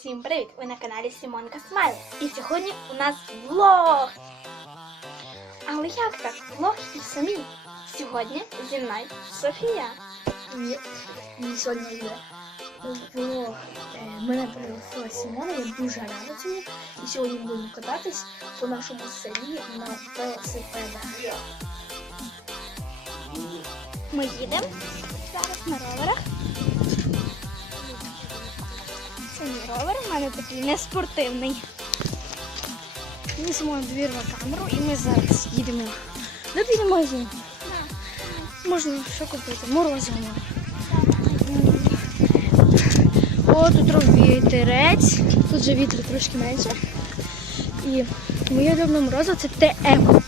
Всім привіт! Ви на каналі Сімонка Смайл. І сьогодні у нас влог. Але як так? Влог і самі. Сьогодні зі мною Софія. І, і сьогодні йде влог. Е, Мене пригласила Сімона, я дуже рада цьому. І сьогодні будемо кататись по нашому селі на велосипедах. Ми їдемо зараз на роверах. Ровер, у мене такий неспортивний. Ми Сімона довірила камеру і ми зараз їдемо до білий. Можна що купити? Морозиво. О, тут вітерець. Тут же вітер трошки менше. І моє улюблене морозиво це ТМ.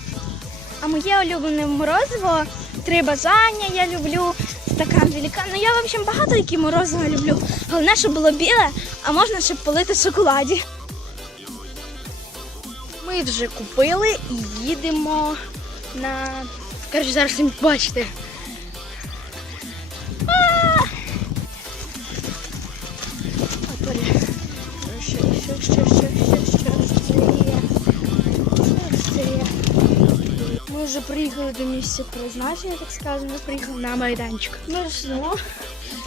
А моє улюблене морозиво три бажання я люблю, стакан великан. Ну я в общем багато які морозиво люблю. Головне, щоб було біле, а можна ще полити в шоколаді. Ми вже купили і їдемо на. Коротше, зараз самі бачите. Ще, ще, ще, ще, Ми вже приїхали до місця призначення, так скажемо. Ми приїхали на майданчик. Ми ждемо.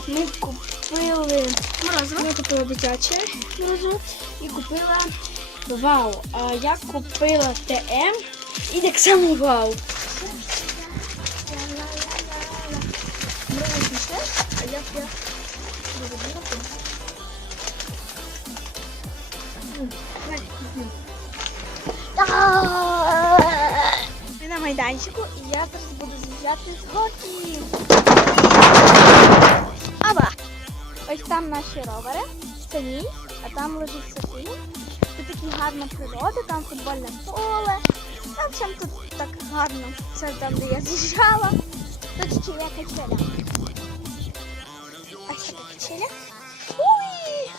Ми купили морозиво. Ми купили дитяче морозиво і купила Вау, а я купила ТМ і так само вау. А я я майданчику і я зараз буду з'їжджати з горки. Аба! Ось там наші ровери, мій, а там лежить Софія. Тут така гарна природа, там футбольне поле. Ну, В тут так гарно. Це там, де я з'їжджала. Тут є качеля. А ще качеля. Уй!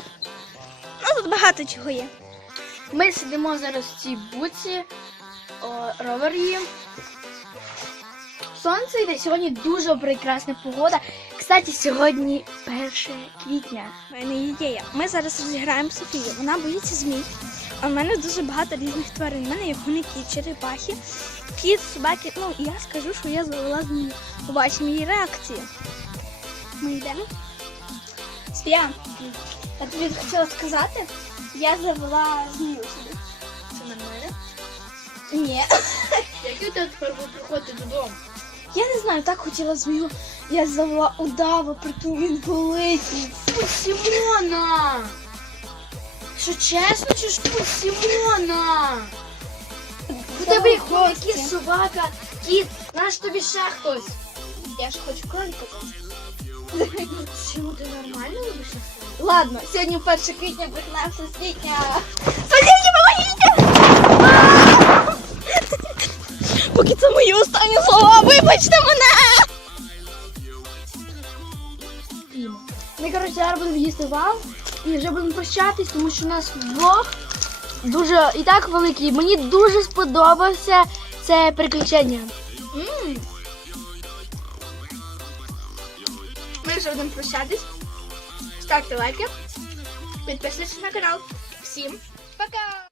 Ну тут багато чого є. Ми сидимо зараз в цій буці, ровер є. Сонце йде, сьогодні дуже прекрасна погода. Кстати, сьогодні 1 квітня. У мене ідея. Ми зараз розіграємо Софію. Вона боїться змій. А в мене дуже багато різних тварин. У мене є хомяки, черепахи, кіт, собаки. Ну, і я скажу, що я завела змію. Побачимо її реакцію. Ми йдемо. Софія, я тобі хотіла сказати, я завела змію собі. Ні. Як у тебе тепер буде приходити додому? Я не знаю, так хотіла змію. Я завела удава, притом він полетів. Сімона! Що чесно, чи що Сімона? У тебе є хомяки, собака, кіт, наш тобі ще хтось. Я ж хочу кролика. Сімо, ти нормально робиш? Ладно, сьогодні 1 квітня брехня всесвітня. Вибачте мене! Ми, коротше, зараз будемо їсти вау і вже будемо прощатись, тому що у нас влог дуже і так великий. Мені дуже сподобався це приключення. М. Ми вже будемо прощатись. Ставте лайки, підписуйтесь на канал. Всім пока!